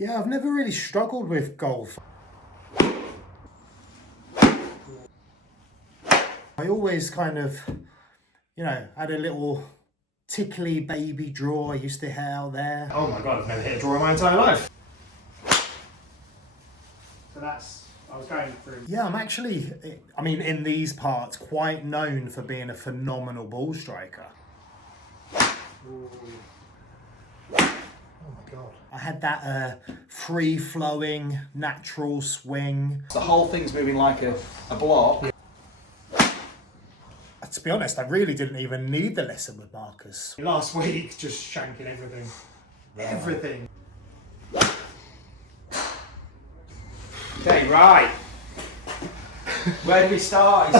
Yeah, I've never really struggled with golf. I always kind of, had a little tickly baby draw I used to hit out there. Oh my god, I've never hit a draw in my entire life. So I was going through. Yeah, I'm actually, in these parts, quite known for being a phenomenal ball striker. Ooh. Oh my god. I had that free-flowing, natural swing. The whole thing's moving like a block. Yeah. To be honest, I really didn't even need the lesson with Marcus. Last week, just shanking everything. Everything. Okay, right. Where do we start?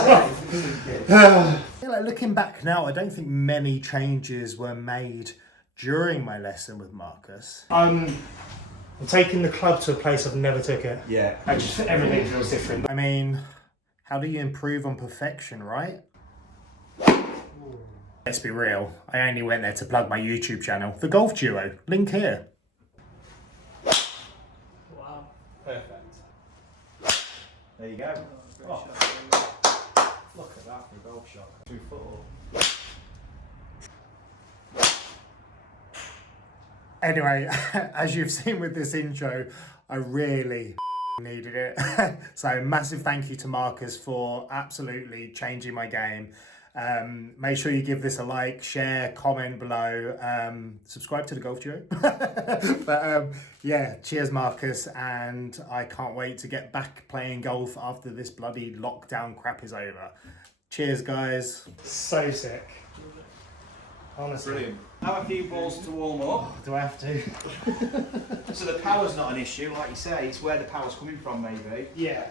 Looking back now, I don't think many changes were made during my lesson with Marcus. I'm taking the club to a place I've never took it. Yeah. Everything feels different. I mean, how do you improve on perfection, right? Let's be real, I only went there to plug my YouTube channel, The Golf Duo. Link here. Wow. Perfect. There you go. Oh. Look at that for a golf shot. 2 foot. Anyway, as you've seen with this intro, I really needed it. So massive thank you to Marcus for absolutely changing my game. Make sure you give this a like, share, comment below, subscribe to the Golf Duo. But yeah, cheers Marcus, and I can't wait to get back playing golf after this bloody lockdown crap is over. Cheers guys. So sick. Honestly. Brilliant. Have a few balls to warm up. Do I have to? So the power's not an issue, like you say, it's where the power's coming from maybe. Yeah.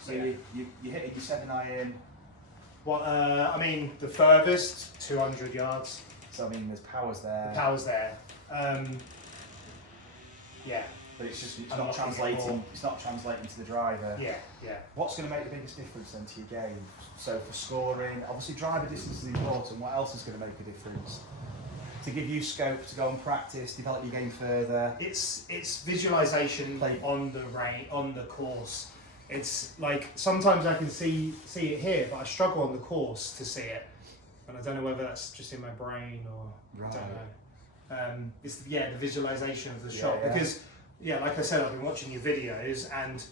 So you hit your 7-iron. What, the furthest, 200 yards. So there's power's there. The power's there. Yeah. But it's just I'm not not translating. It's not translating to the driver. Yeah. What's going to make the biggest difference then to your game? So for scoring, obviously driver distance is important. What else is going to make a difference? To give you scope to go and practice, develop your game further. It's visualization on the course. It's like sometimes I can see it here, but I struggle on the course to see it, and I don't know whether that's just in my brain or I don't know. It's the visualization of the shot because like I said, I've been watching your videos and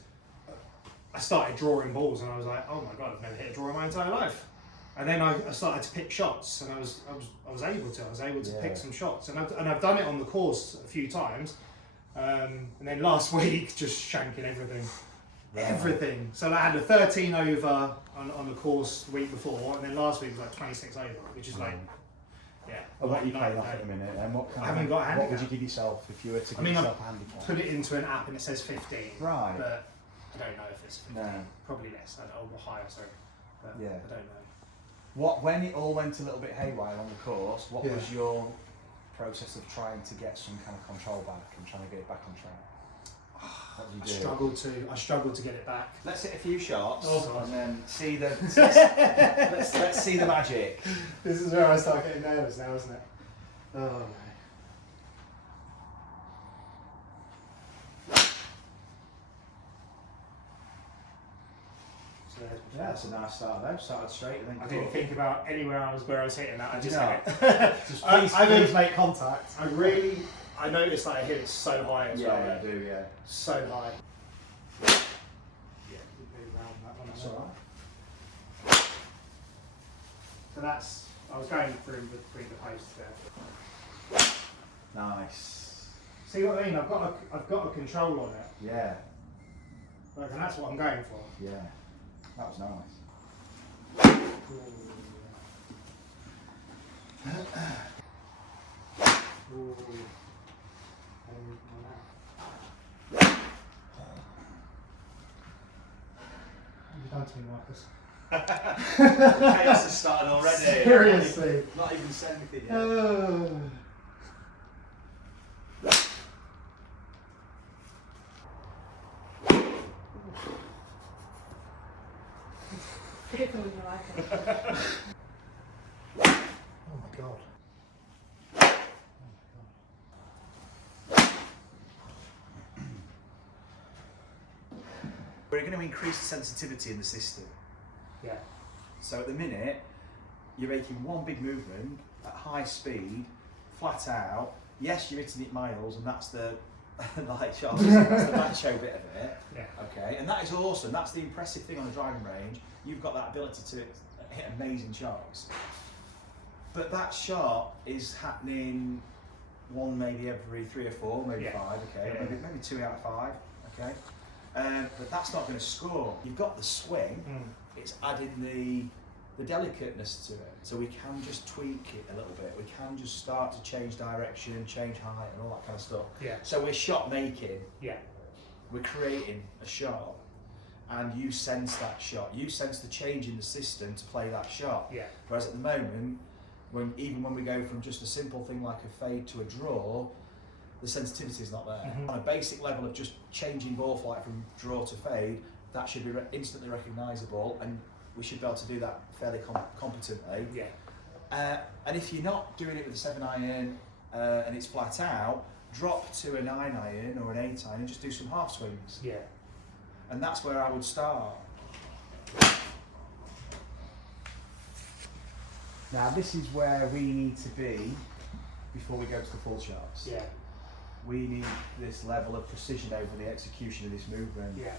I started drawing balls and I was like, oh my god, I've never hit a draw in my entire life. And then I started to pick shots and I was able to pick some shots, and I've done it on the course a few times, and then last week just shanking everything. Everything. So I had a 13 over on the course the week before, and then last week was like 26 over, which is like, And what are you playing off at the minute? And what I haven't got a handicap. What would you give yourself if you were to give yourself a handicap? Put it into an app and it says 15. Right. But I don't know if it's 15. No. Probably less. I don't know, or higher, sorry. But I don't know. When it all went a little bit haywire on the course, what was your process of trying to get some kind of control back and trying to get it back on track? What did you do? I struggled to get it back. Let's hit a few shots and then see the let's see the magic. This is where I start getting nervous now, isn't it? Oh. Yeah, that's a nice start though. Started straight and then I didn't think about where I was hitting that. I just hit it. Just please make contact. I noticed that I hit it so high as well. Yeah, I do, yeah. So high. Yeah, move around that one. That's alright. So I was going through between the posts there. Nice. See what I mean? I've got a control on it. Yeah. Like, and that's what I'm going for. Yeah. That was nice. Ooh. You've done to me, Marcus. Chaos is starting already. Seriously. Not even said anything yet. Oh my god. We're going to increase the sensitivity in the system. Yeah. So at the minute, you're making one big movement at high speed, flat out. Yes, you're hitting it miles, and that's the like Charles, that's the macho bit of it. Yeah. Okay, and that is awesome. That's the impressive thing on a driving range. You've got that ability to hit amazing shots. But that shot is happening one maybe every 3 or 4, maybe 5. Okay, Yeah. maybe 2 out of 5. Okay, but that's not going to score. You've got the swing. It's adding the delicateness to it, so we can just tweak it a little bit. We can just start to change direction, change height, and all that kind of stuff. Yeah. So we're shot making. Yeah. We're creating a shot, and you sense that shot. You sense the change in the system to play that shot. Yeah. Whereas at the moment, even when we go from just a simple thing like a fade to a draw, the sensitivity is not there. On a basic level of just changing ball flight from draw to fade, that should be instantly recognisable, and we should be able to do that fairly competently. Yeah. And if you're not doing it with a 7 iron and it's flat out, drop to a 9 iron or an 8 iron and just do some half swings. Yeah. And that's where I would start. Now this is where we need to be before we go to the full shots. Yeah. We need this level of precision over the execution of this movement. Yeah.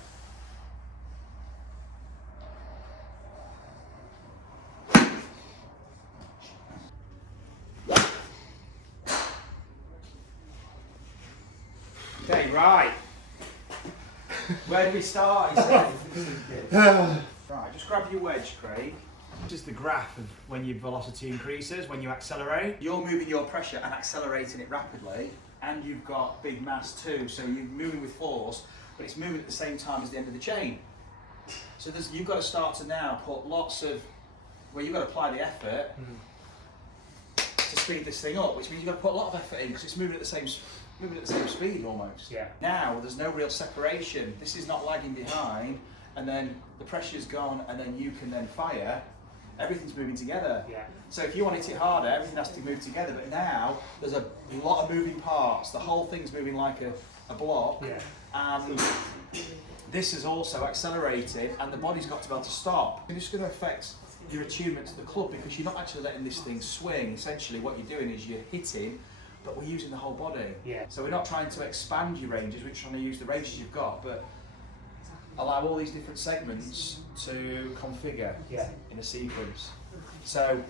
Okay, right. Where do we start? He said. Right, just grab your wedge, Craig. This is the graph of when your velocity increases, when you accelerate. You're moving your pressure and accelerating it rapidly, and you've got big mass too, so you're moving with force, but it's moving at the same time as the end of the chain. So you've got to start to now put lots of, well, you've got to apply the effort to speed this thing up, which means you've got to put a lot of effort in because it's moving at the same speed almost. Yeah. Now there's no real separation. This is not lagging behind, and then the pressure's gone, and then you can then fire. Everything's moving together. Yeah. So if you want to hit it harder, everything has to move together. But now there's a lot of moving parts. The whole thing's moving like a block. Yeah. And this is also accelerated, and the body's got to be able to stop. And it's going to affect your attunement to the club because you're not actually letting this thing swing. Essentially, what you're doing is you're hitting, but we're using the whole body. Yeah. So we're not trying to expand your ranges. We're trying to use the ranges you've got, but allow all these different segments to configure in a sequence. So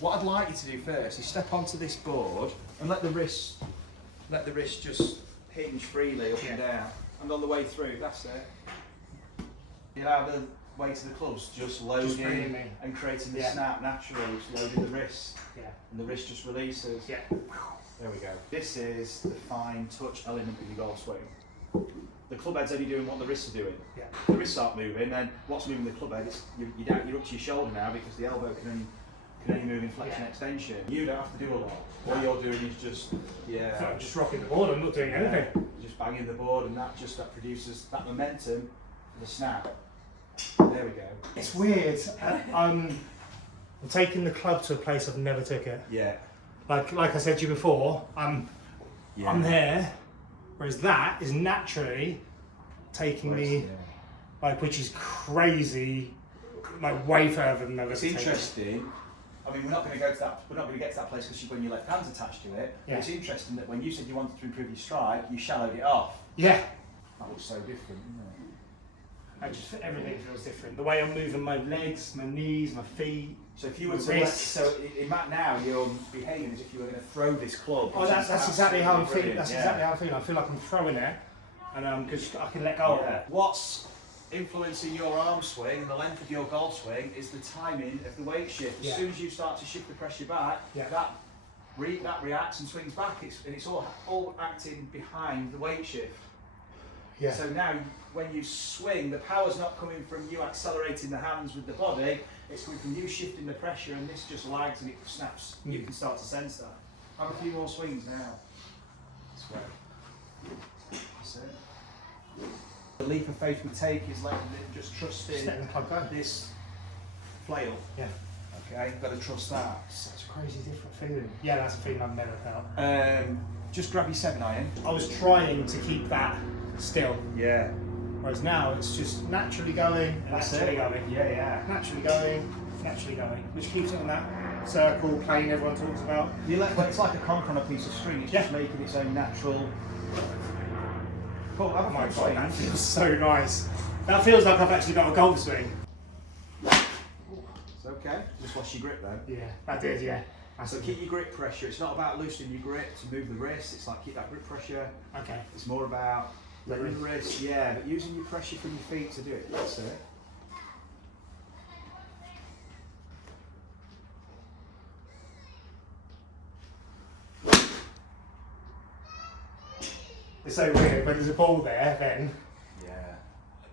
what I'd like you to do first is step onto this board and let the wrist just hinge freely up and down. And on the way through, that's it. You allow the weight of the clubs just loading and creating the snap naturally, just loading the wrist. And the wrist just releases. There we go. This is the fine touch element of your golf swing. The club head's only doing what the wrists are doing. The wrists aren't moving, then what's moving the club head is you're up to your shoulder now because the elbow can only move in flexion extension. You don't have to do a lot. All you're doing is just I'm just rocking the board. I'm not doing anything. Just banging the board, and that produces that momentum for the snap. There we go. It's weird. I'm taking the club to a place I've never took it. Yeah. Like I said to you before, I'm there, whereas that is naturally taking me, like, which is crazy, like way further than I've ever taken. It's interesting. I mean, we're not going to go to that. We're not going to get to that place because when your left hand's attached to it. But it's interesting that when you said you wanted to improve your strike, you shallowed it off. Yeah. That looks so different, doesn't it? Everything feels different. The way I'm moving my legs, my knees, my feet. So if you were to in that now, you're behaving as if you were going to throw this club. Oh, that's exactly how I'm feeling. That's exactly how I feel. I feel like I'm throwing it, and because I can let go of it. What's influencing your arm swing and the length of your golf swing is the timing of the weight shift. As soon as you start to shift the pressure back, that reacts and swings back. It's all acting behind the weight shift. Yeah. So now, when you swing, the power's not coming from you accelerating the hands with the body. It's coming from you shifting the pressure, and this just lags and it snaps. You can start to sense that. Have a few more swings now. That's great. That's it. The leap of faith we take is letting it just trusting this flail. Yeah. Okay, you've got to trust that. Such a crazy different feeling. Yeah, that's a feeling I've never felt. Just grab your 7 iron. I was trying to keep that still. Yeah. Whereas now it's just naturally going, naturally going. Yeah. Naturally going, naturally going. Which keeps it on that circle plane everyone talks about. It's like a conch on a piece of string. It's just making its own natural. Cool. Have a Oh my full god, swing. that feels so nice. That feels like I've actually got a golf swing. It's okay. Just lost your grip though. Yeah, that did, yeah. So keep your grip pressure. It's not about loosening your grip to move the wrist. It's like keep that grip pressure. Okay. It's more about letting the wrist, but using your pressure from your feet to do it. That's it. It's so weird when there's a ball there, then Yeah.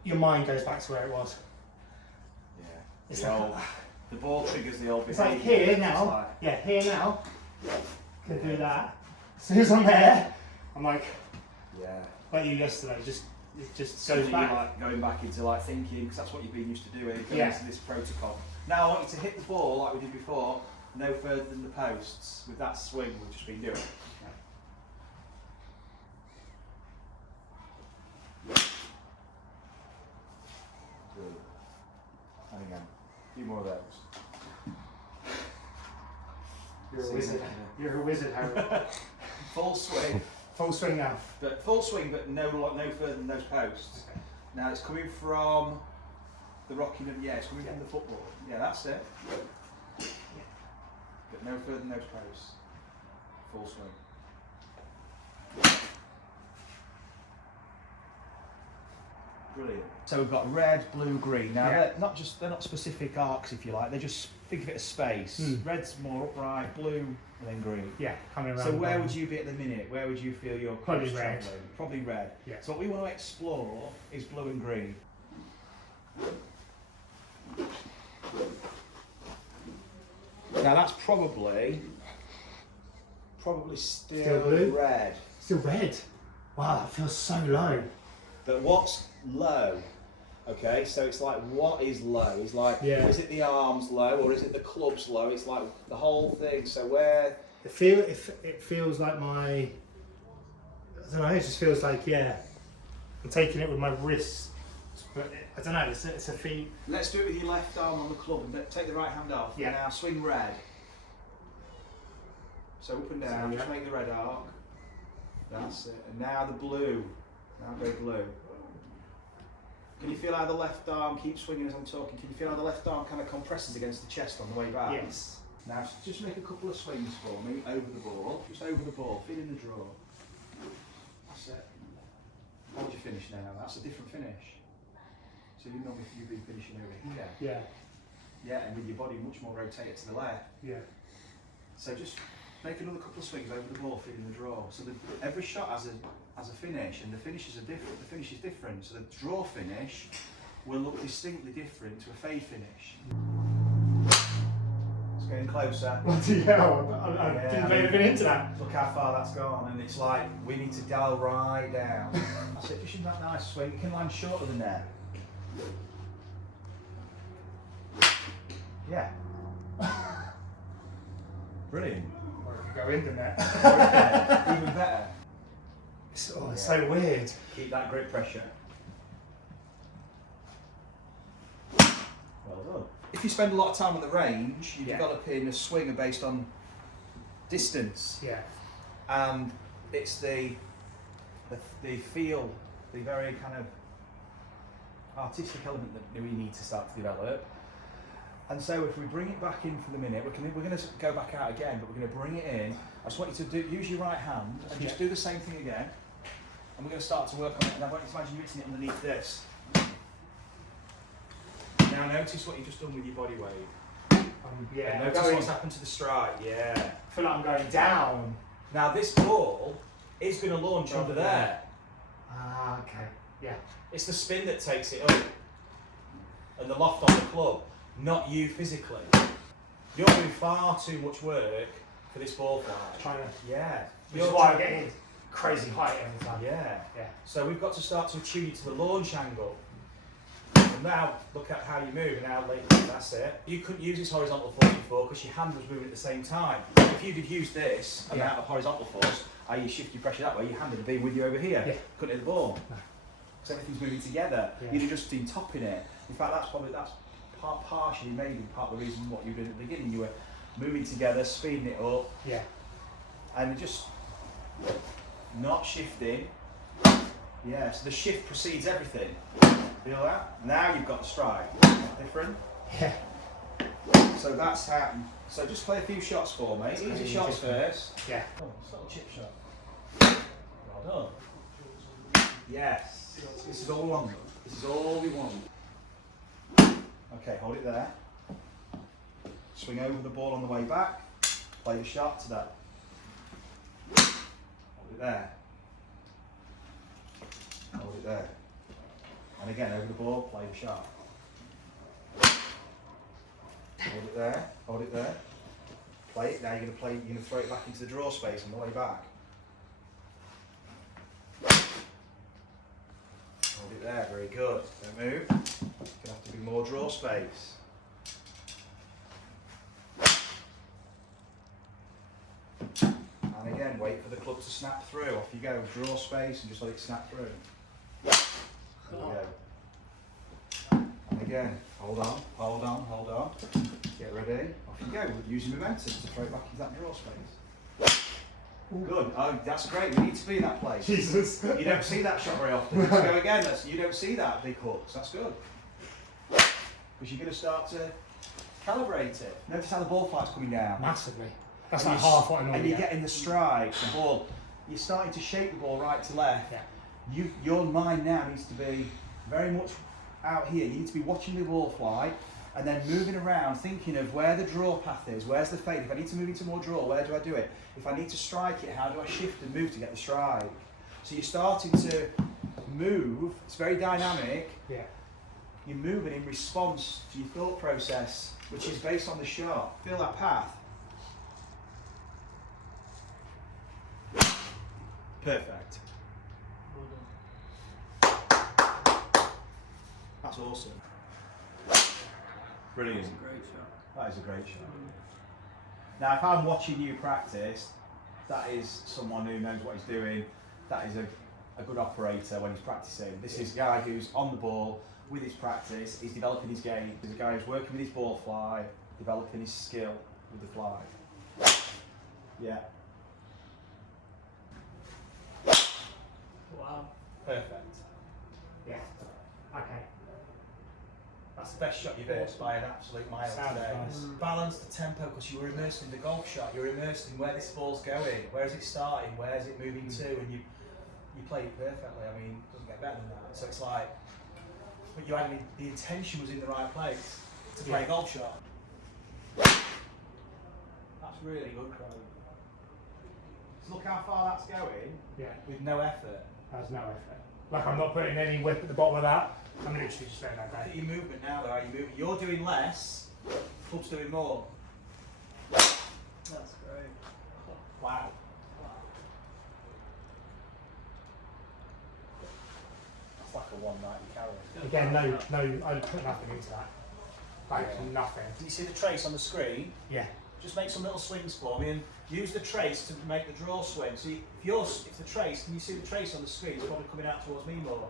your mind goes back to where it was. Yeah. It's The like, old- the ball triggers the old it's like behaviour. here now. It's like- Yeah, here now. Can do that. As soon as I'm there, I'm like you yesterday, it just goes Suddenly back. you're like going back into like thinking, because that's what you've been used to doing, going Yeah. into this protocol. Now I want you to hit the ball like we did before, no further than the posts, with that swing we've just been doing. Good. And again, a few more of those. You're a wizard. You're a wizard, Harry. Full swing. Full swing now. But full swing, but no further than those posts. Now it's coming from the rocking of it's coming from the football. Yeah, that's it. But no further than those posts. Full swing. Brilliant. So we've got red, blue, green. Now they're not specific arcs if you like. They just think of it as space. Red's more upright, blue, and then green. Yeah, coming around. So where would you be at the minute? Where would you feel your Probably course red. travelling? Probably red. Yeah. So what we want to explore is blue and green. Now that's probably still blue? red. Still red. Wow, that feels so low. But what's low? Okay, so it's like what is low? It's like is it the arms low or is it the clubs low? It's like the whole thing. So where It feels like I don't know. It just feels like I'm taking it with my wrist. But I don't know. It's a feet. Let's do it with your left arm on the club and take the right hand off. Yeah. Now swing red. So up and down, just make the red arc. That's it. And now the blue. Now go blue. Can you feel how the left arm keeps swinging as I'm talking? Can you feel how the left arm kind of compresses against the chest on the way back? Yes. Now just make a couple of swings for me over the ball. Just over the ball. Feel in the draw. That's it. Hold your finish now. That's a different finish. So you know if you've been finishing over here. Yeah. Yeah, and with your body much more rotated to the left. Yeah. So just make another couple of swings over the ball, feeling the draw. So every shot has a finish, and the finishes are different. The finish is different. So the draw finish will look distinctly different to a fade finish. It's getting closer. Bloody hell! I didn't pay anything into that. Look how far that's gone, and it's like we need to dial right down. That's it. Just in that nice swing. You can land shorter than that. Yeah. Brilliant. Or I could go in the net. Even better. It's so weird. Keep that grip pressure. Well done. If you spend a lot of time on the range, you're developing a swinger based on distance. Yeah. And it's the feel, the very kind of artistic element that we need to start to develop. And so if we bring it back in for the minute, we're going to go back out again, but we're going to bring it in. I just want you to use your right hand and just do the same thing again. And we're going to start to work on it. And I want you to imagine you're hitting it underneath this. Now notice what you've just done with your body weight. And notice what's happened to the stride. Yeah. I feel like I'm going down. Now this ball is going to launch under there. Ah, okay. Yeah. It's the spin that takes it up. And the loft on the club. Not you physically. You're doing far too much work for this ball fly. Trying to. Yeah. Which is why I'm getting crazy height every time. Yeah. Yeah. So we've got to start to attune you to the launch angle. And now look at how you move and how late. That's it. You couldn't use this horizontal force before because your hand was moving at the same time. If you did use this amount of horizontal force, i.e. shift your pressure that way, your hand would have been with you over here. Yeah. Couldn't hit the ball. No. because everything's moving together. Yeah. You'd have just been topping it. In fact, that's partially maybe part of the reason what you were doing at the beginning. You were moving together, speeding it up, Yeah. and just not shifting. Yeah, so the shift precedes everything. Feel that? Now you've got the strike. Different? Yeah. So that's how. So just play a few shots for me. Easy shots first. Yeah. Oh, just a little chip shot. Well done. Yes. This is all we want. This is all we want. Okay, hold it there. Swing over the ball on the way back. Play the shot to that. Hold it there. Hold it there. And again, over the ball, play the shot. Hold it there, hold it there. Play it, now you're going to throw it back into the draw space on the way back. Hold it there, very good. Don't move. It's going to have to be more draw space. And again, wait for the club to snap through. Off you go, draw space and just let it snap through. There we go. And again, hold on, hold on, hold on. Get ready. Off you go. Using momentum to throw it back into that draw space. Good. Oh, that's great. We need to be in that place. Jesus. You don't see that shot very often. Let's go again. You don't see that big hooks. That's good. Because you're going to start to calibrate it. Notice how the ball flight's coming down. Massively. That's And like you half what I normally And you're get. getting the strike, the ball. You're starting to shape the ball right to left. Yeah. Your mind now needs to be very much out here. You need to be watching the ball fly and then moving around, thinking of where the draw path is, where's the fade. If I need to move into more draw, where do I do it? If I need to strike it, how do I shift and move to get the strike? So you're starting to move. It's very dynamic. Yeah. You're moving in response to your thought process, which is based on the shot. Feel that path. Perfect. That's awesome. Brilliant. It's a great shot. That is a great shot. Now, if I'm watching you practice, that is someone who knows what he's doing. That is a good operator when he's practicing. This is a guy who's on the ball with his practice. He's developing his game. He's a guy who's working with his ball fly, developing his skill with the fly. Yeah. Wow. Perfect. Yeah. Okay. That's the best shot you've hit by an absolute mile Sounds today. nice. Balance the tempo because you were immersed in the golf shot. You're immersed in where this ball's going, where is it starting, where is it moving to, and you played it perfectly. I mean, it doesn't get better than that. So it's like, but you had the intention was in the right place to play a golf shot. That's really good, Craig. So look how far that's going Yeah. with no effort. There's no effort. Like I'm not putting any whip at the bottom of that. I'm literally just letting that Look go. at your movement now though, how you move. You're doing less, club's doing more. That's great. Wow. That's like a 190 carry. Again, no, I put nothing into that. Like nothing. Can you see the trace on the screen? Yeah. Just make some little swings for me and use the trace to make the draw swing. So if the trace, can you see the trace on the screen? It's probably coming out towards me more.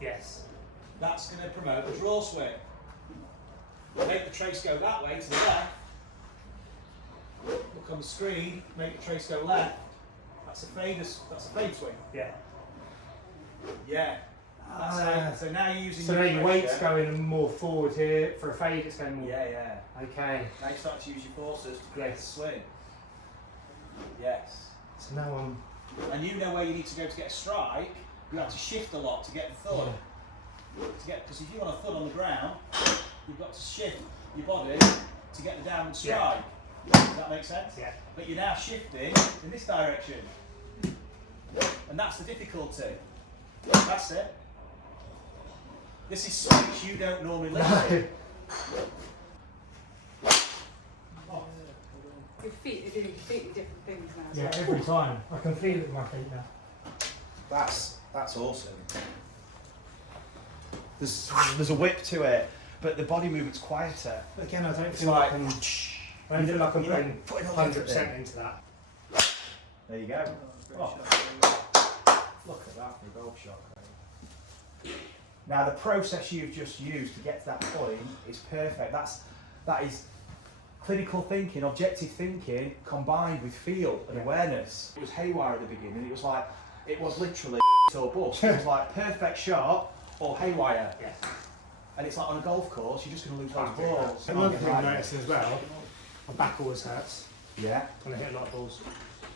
Yes. That's going to promote the draw swing. Make the trace go that way to the left. Look on the screen, make the trace go left. That's a fade swing. Yeah. Yeah. That's it. So now you're using So your now your weight's pressure. going more forward here. For a fade, it's going more. Yeah, yeah. Okay. Now you start to use your forces to create a Yes. swing. Yes. So now I'm. And you know where you need to go to get a strike. You have to shift a lot to get the thud. Because if you want a thud on the ground, you've got to shift your body to get the downward strike. Does that make sense? Yeah. But you're now shifting in this direction. And that's the difficulty. That's it. This is switch you don't normally listen. Your feet are doing completely different things now. as Yeah. well. Every time I can feel it with my feet now. That's awesome. There's a whip to it, but the body movement's quieter. Again, I don't It's feel like like I don't feel like I'm you're not putting putting all the effort 100% into that. There you go. Oh, great Oh. shot. Look at that for a golf shot, Craig. Now the process you've just used to get to that point is perfect. That is clinical thinking, objective thinking combined with feel and awareness. It was haywire at the beginning. It was literally or bust. It was like perfect shot or haywire. Yeah. And it's like on a golf course, you're just going to lose those balls. Another thing I'm noticing as well, my back always hurts Yeah. when I hit a lot of balls.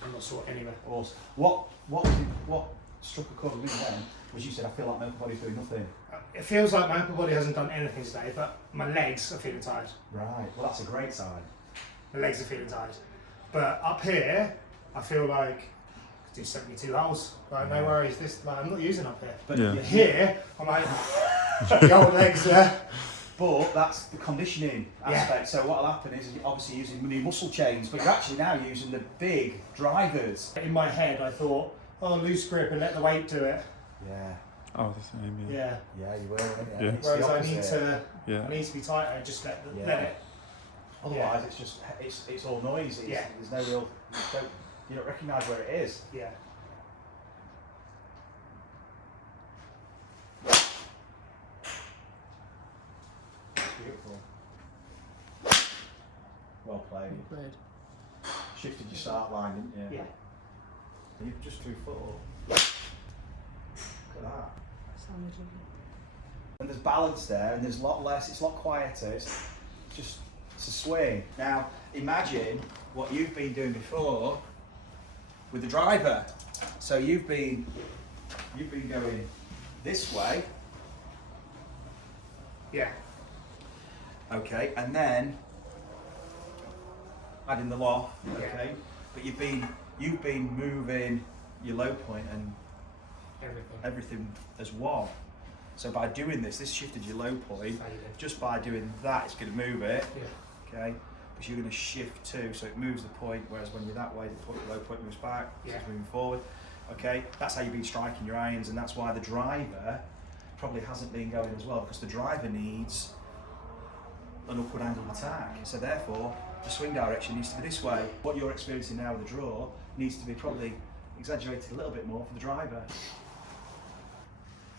I'm not sore anywhere. Awesome. What struck a chord with me then was you said I feel like my upper body's doing nothing. It feels like my upper body hasn't done anything today, but my legs are feeling tired. Right. Well, that's a great sign. My legs are feeling tired. But up here, I feel like I could do 72 holes. Like, no worries. This, like, I'm not using up here. But Yeah. Here, I'm like, the old legs there. But that's the conditioning aspect. So what'll happen is you're obviously using new muscle chains, but you're actually now using the big drivers. In my head, I thought, oh, loose grip and let the weight do it. Yeah. Oh, the same. Yeah. Yeah. Yeah, you will. Won't you? Yeah. It's the Whereas I need opposite. to, Yeah. I need to be tighter and just let Yeah. let it. Otherwise, it's just it's all noisy. Yeah. There's no real. You don't recognise where it is. Yeah. Beautiful. Well played. Shifted your start line, didn't you? Yeah. You just threw foot up. Look at that. And there's balance there, and there's a lot less. It's a lot quieter. It's a swing. Now imagine what you've been doing before with the driver. So you've been going this way. Yeah. Okay, and then adding the loft, Yeah. okay, but you've been moving your low point and everything as one. So by doing this shifted your low point. Just by doing that, it's going to move it. Yeah. Okay, but you're going to shift too, so it moves the point. Whereas when you're that way, the low point moves back. So it's moving forward. Okay, that's how you've been striking your irons, and that's why the driver probably hasn't been going as well, because the driver needs an upward angle of attack. So therefore, the swing direction needs to be this way. What you're experiencing now with the draw needs to be probably exaggerated a little bit more for the driver.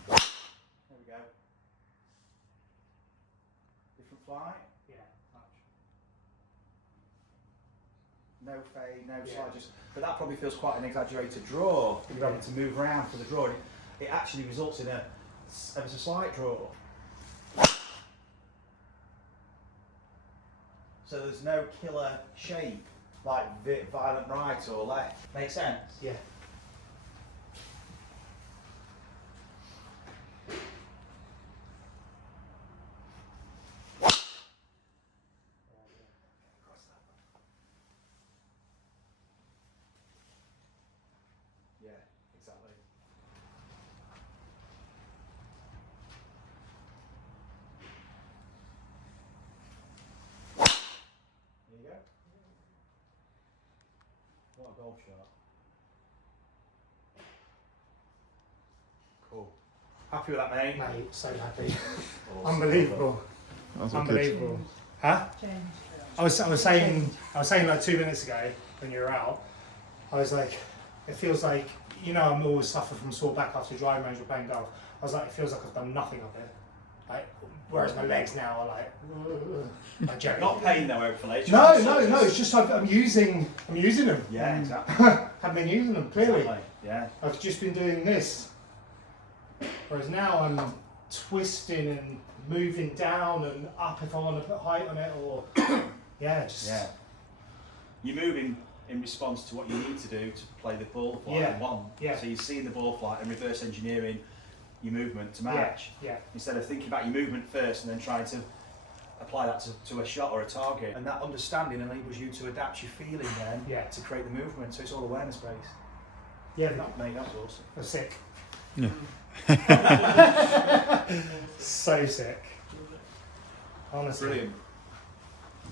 There we go. Different flight. Yeah. No fade, no Yeah. slide. But that probably feels quite an exaggerated draw. You're having to move around for the draw. It actually results in ever so slight draw. So there's no killer shape like violent right or left. Make sense? Yeah. Yeah, exactly. There you go. What a golf shot. Cool. Happy with that, mate? Mate, so happy. Awesome. Unbelievable. That's all good. Unbelievable. Huh? I was saying like 2 minutes ago when you were out, I was like, it feels like, you know, I'm always suffer from sore back after driving range or playing golf. I was like, it feels like I've done nothing up here. Like, whereas my legs now are like jerry. Not pain though, hopefully. No, it's just I'm using them. Yeah, exactly. Haven't been using them, clearly. Exactly. Yeah. I've just been doing this. Whereas now I'm twisting and moving down and up if I want to put height on it, or yeah. You're moving in response to what you need to do to play the ball flight Yeah. you want. Yeah. So you're seeing the ball flight and reverse engineering your movement to match. Yeah. Instead of thinking about your movement first and then trying to apply that to a shot or a target. And that understanding enables you to adapt your feeling then to create the movement. So it's all awareness based. Yeah. Mate, that's awesome. That's sick. Yeah. So sick. Honestly. Brilliant.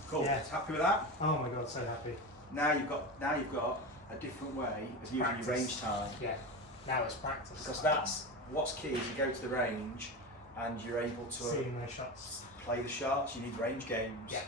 Cool. Yeah. Happy with that? Oh my god, so happy. Now you've got a different way of using Practice. your range time. Yeah. Now it's practice. Because that's what's key is you go to the range and you're able to seeing those shots. play the shots. You need range games. Yeah.